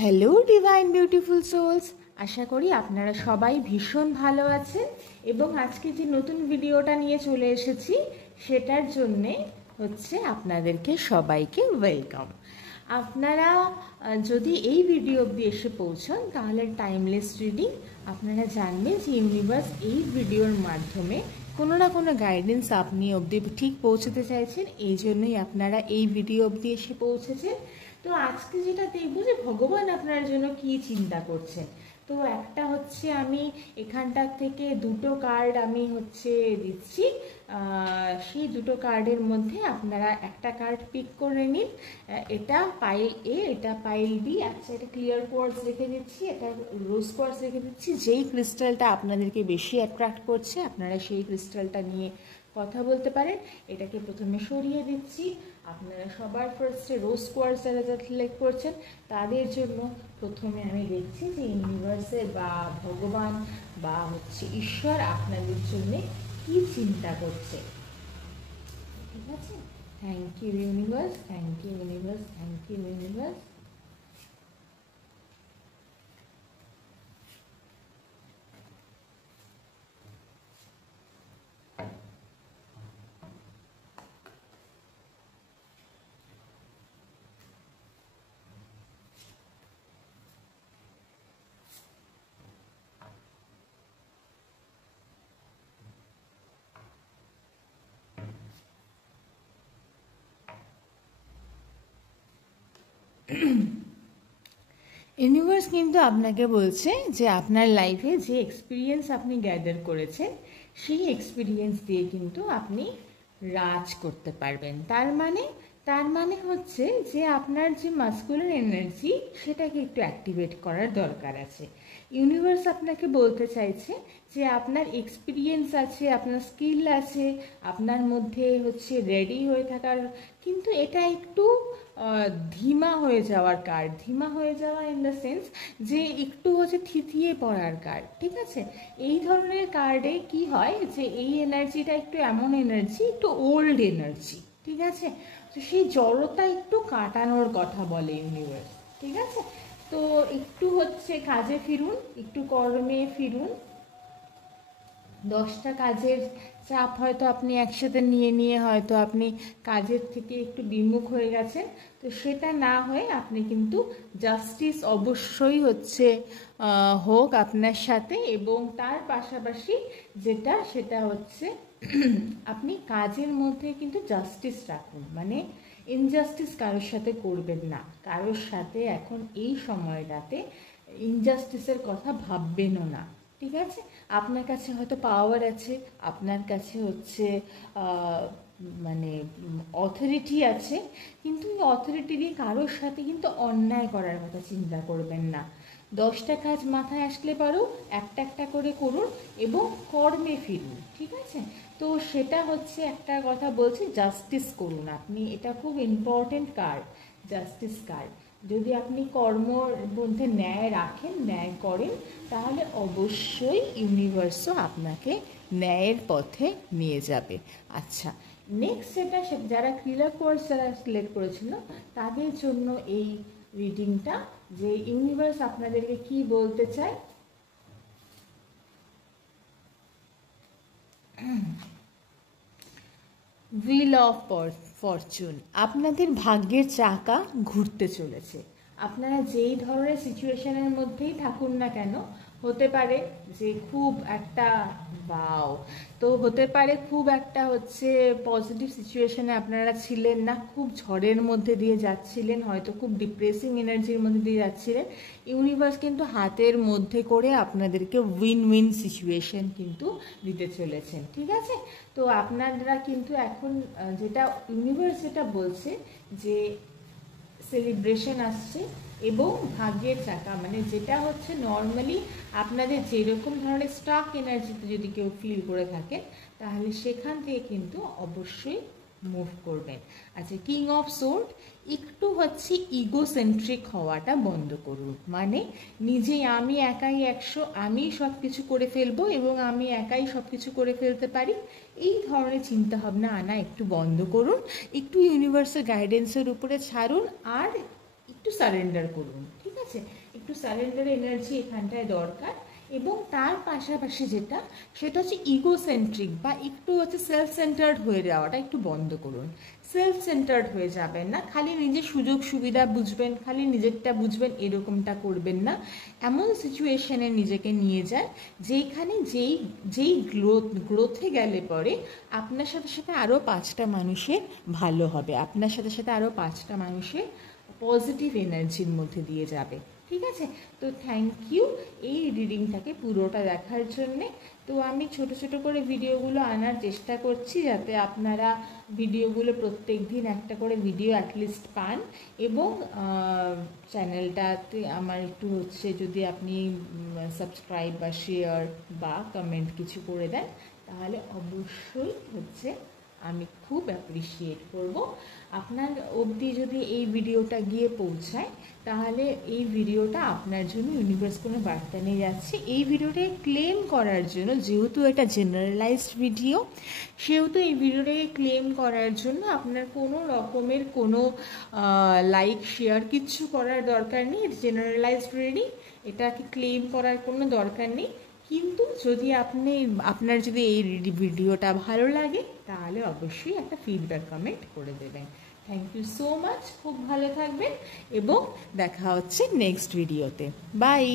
Hello divine beautiful sols, আশা করি আপনারা সবাই ভীষণ ভালো আছেন এবং আজকে যে নতুন ভিডিওটা নিয়ে চলে এসেছি সেটার জন্যে হচ্ছে আপনাদেরকে সবাইকে ওয়েলকাম। আপনারা যদি এই ভিডিও অবধি এসে পৌঁছান তাহলে টাইমলেস রিডিং আপনারা জানবেন যে ইউনিভার্স এই ভিডিওর মাধ্যমে কোনো না কোনো গাইডেন্স আপনি অবধি ঠিক পৌঁছতে চাইছেন, এই জন্যই আপনারা এই ভিডিও অবধি এসে পৌঁছেছেন। তো আজকে যেটা দেখবো যে ভগবান আপনার জন্য কি চিন্তা করছেন। তো একটা হচ্ছে আমি এখানটার থেকে দুটো কার্ড আমি হচ্ছে দিচ্ছি, সেই দুটো কার্ডের মধ্যে আপনারা একটা কার্ড পিক করে নিন। এটা পাইল এ, এটা পাইল বি। আচ্ছা, এটা ক্লিয়ার কোয়ার্টজ রেখে দিচ্ছি, এটা রোজ কোয়ার্টজ রেখে দিচ্ছি। যেই ক্রিস্টালটা আপনাদেরকে বেশি অ্যাট্রাক্ট করছে আপনারা সেই ক্রিস্টালটা নিয়ে কথা বলতে পারেন। এটাকে প্রথমে সরিয়ে দিচ্ছি। আপনারা সবার ফার্স্টে রোজ কোয়ার্টজ যারা সিলেক্ট করছেন তাদের জন্য প্রথমে আমি দেখছি যে ইউনিভার্সের বা ভগবান বা হচ্ছে ঈশ্বর আপনাদের জন্য কি চিন্তা করছে। ঠিক আছে, thank you universe, thank you universe, thank you universe. Universe কিন্তু আপনাকে বলছে যে আপনার লাইফে যে এক্সপিরিয়েন্স আপনি গ্যাদার করেছেন সেই এক্সপিরিয়েন্স দিয়ে কিন্তু আপনি রাজ করতে পারবেন। তার মানে হচ্ছে যে আপনার যে মাস্কুলার এনার্জি সেটাকে একটু অ্যাক্টিভেট করার দরকার আছে। ইউনিভার্স আপনাকে বলতে চাইছে যে আপনার এক্সপিরিয়েন্স আছে, আপনার স্কিল আছে, আপনার মধ্যে হচ্ছে রেডি হয়ে থাকার, কিন্তু এটা একটু ধীমা হয়ে যাওয়ার কার্ড। ধীমা হয়ে যাওয়া ইন দ্য সেন্স যে একটু হচ্ছে থিতিয়ে পড়ার কার্ড। ঠিক আছে, এই ধরনের কার্ডে কি হয় যে এই এনার্জিটা একটু এমন এনার্জি, একটু ওল্ড এনার্জি। ঠিক আছে, তো সেই জড়তা একটু কাটানোর কথা বলে ইউনিভার্স। ঠিক আছে, তো একটু হচ্ছে কাজে ফিরুন, একটু কর্মে ফিরুন। 10টা কাজের চাপ হয়তো আপনি একসাথে নিয়ে হয়তো আপনি কাজের থেকে একটু বিমুখ হয়ে গেছেন, তো সেটা না হয়ে আপনি কিন্তু জাস্টিস অবশ্যই হচ্ছে হোক আপনার সাথে, এবং তার পাশাপাশি সেটা হচ্ছে আপনি কাজের মধ্যে কিন্তু জাস্টিস রাখুন, মানে ইনজাস্টিস কারোর সাথে করবেন না। কারোর সাথে এখন এই সময়টাতে ইনজাস্টিসের কথা ভাববেনও না। ঠিক আছে, আপনার কাছে হয়তো পাওয়ার আছে, আপনার কাছে হচ্ছে মানে অথরিটি আছে, কিন্তু এই অথরিটি দিয়ে কারোর সাথে কিন্তু অন্যায় করার কথা চিন্তা করবেন না। 10টা কাজ মাথায় আসলে পারো একটা একটা করে করুন এবং কর্মে ফিরুন। ঠিক আছে, তো সেটা হচ্ছে একটা কথা বলছি, জাস্টিস করুন আপনি। এটা খুব ইম্পর্টেন্ট কার্ড, জাস্টিস কার্ড। যদি আপনি কর্মর মধ্যে ন্যায় রাখেন, ন্যায় করেন, তাহলে অবশ্যই ইউনিভার্সও আপনাকে ন্যায়ের পথে নিয়ে যাবে। আচ্ছা, নেক্সট সেটা যারা ক্লিয়ার কোর্স যারা সিলেক্ট করেছিল তাদের জন্য এই রিডিংটা, যে ইউনিভার্স আপনাদেরকে কি বলতে চায়। হুইল অফ ফরচুন, আপনাদের ভাগ্যের চাকা ঘুরতে চলেছে। আপনারা যেই ধরনের সিচুয়েশনের মধ্যেই থাকুন না কেন, হতে পারে যে খুব একটা হতে পারে খুব একটা হচ্ছে পজিটিভ সিচুয়েশনে আপনারা ছিলেন না, খুব ঝড়ের মধ্যে দিয়ে যাচ্ছিলেন, হয়তো খুব ডিপ্রেসিং এনার্জির মধ্যে দিয়ে যাচ্ছিলেন। ইউনিভার্স কিন্তু হাতের মধ্যে করে আপনাদেরকে উইন উইন সিচুয়েশন কিন্তু দিতে চলেছেন। ঠিক আছে, তো আপনারা কিন্তু এখন যেটা ইউনিভার্স যেটা বলছে যে সেলিব্রেশন আসছে এবং ভাগ্যের চাকা, মানে যেটা হচ্ছে নর্মালি আপনাদের যেরকম ধরনের স্টাক এনার্জিতে যদি কেউ ফিল করে থাকেন তাহলে সেখান থেকে কিন্তু অবশ্যই মুভ করবেন। আচ্ছা, কিং অফ সোর্ড, একটু হচ্ছে ইগোসেন্ট্রিক হওয়াটা বন্ধ করুন, মানে নিজেই আমি একাই 100, আমি সব কিছু করে ফেলবো এবং আমি একাই সব কিছু করে ফেলতে পারি, এই ধরনের চিন্তাভাবনা আনা একটু বন্ধ করুন। একটু ইউনিভার্সাল গাইডেন্সের উপরে ছাড়ুন আর একটু সারেন্ডার করুন। ঠিক আছে, আছে, একটু সারেন্ডার এনার্জি এখানটায় দরকার। এবং তার পাশাপাশি সেটা হচ্ছে ইগোসেন্ট্রিক বা একটু হচ্ছে সেলফ সেন্টার্ড হয়ে যাওয়াটা একটু বন্ধ করুন। সেলফ সেন্টার্ড হয়ে যাবেন না, খালি নিজের সুযোগ সুবিধা বুঝবেন, খালি নিজেরটা বুঝবেন, এরকমটা করবেন না। এমন সিচুয়েশনে নিজেকে নিয়ে যান যেখানে যেই গ্রোথে গেলে পরে আপনার সাথে সাথে আরও 5টা মানুষের ভালো হবে, আপনার সাথে সাথে আরও 5টা মানুষের পজিটিভ এনার্জির মধ্যে দিয়ে যাবে। ঠিক আছে, তো থ্যাংক ইউ এই রিডিংটাকে পুরোটা দেখার জন্যে। তো আমি ছোট ছোট করে ভিডিওগুলো আনার চেষ্টা করছি যাতে আপনারা ভিডিওগুলো প্রত্যেক দিন একটা করে ভিডিও অ্যাটলিস্ট পান। এবং চ্যানেলটাতে আমার একটু হচ্ছে যদি আপনি সাবস্ক্রাইব বা শেয়ার বা কমেন্ট কিছু করে দেন তাহলে অবশ্যই হচ্ছে আমি খুব অ্যাপ্রিসিয়েট করব। আপনার অবধি যদি এই ভিডিওটা গিয়ে পৌঁছায় তাহলে এই ভিডিওটা আপনার জন্য ইউনিভার্স কোনো বার্তা নিয়ে যাচ্ছে। এই ভিডিওটাকে ক্লেম করার জন্য, যেহেতু এটা জেনারেলাইজড ভিডিও, সেহেতু এই ভিডিওটাকে ক্লেম করার জন্য আপনার কোনো রকমের কোনো লাইক শেয়ার কিচ্ছু করার দরকার নেই। জেনারেলাইজড রিডিং, এটাকে ক্লেম করার কোনো দরকার নেই। কিন্তু যদি আপনার যদি এই ভিডিওটা ভালো লাগে তাহলে অবশ্যই একটা ফিডব্যাক কমেন্ট করে দেবেন। থ্যাংক ইউ সো মাচ, খুব ভালো থাকবেন এবং দেখা হচ্ছে নেক্সট ভিডিওতে। বাই।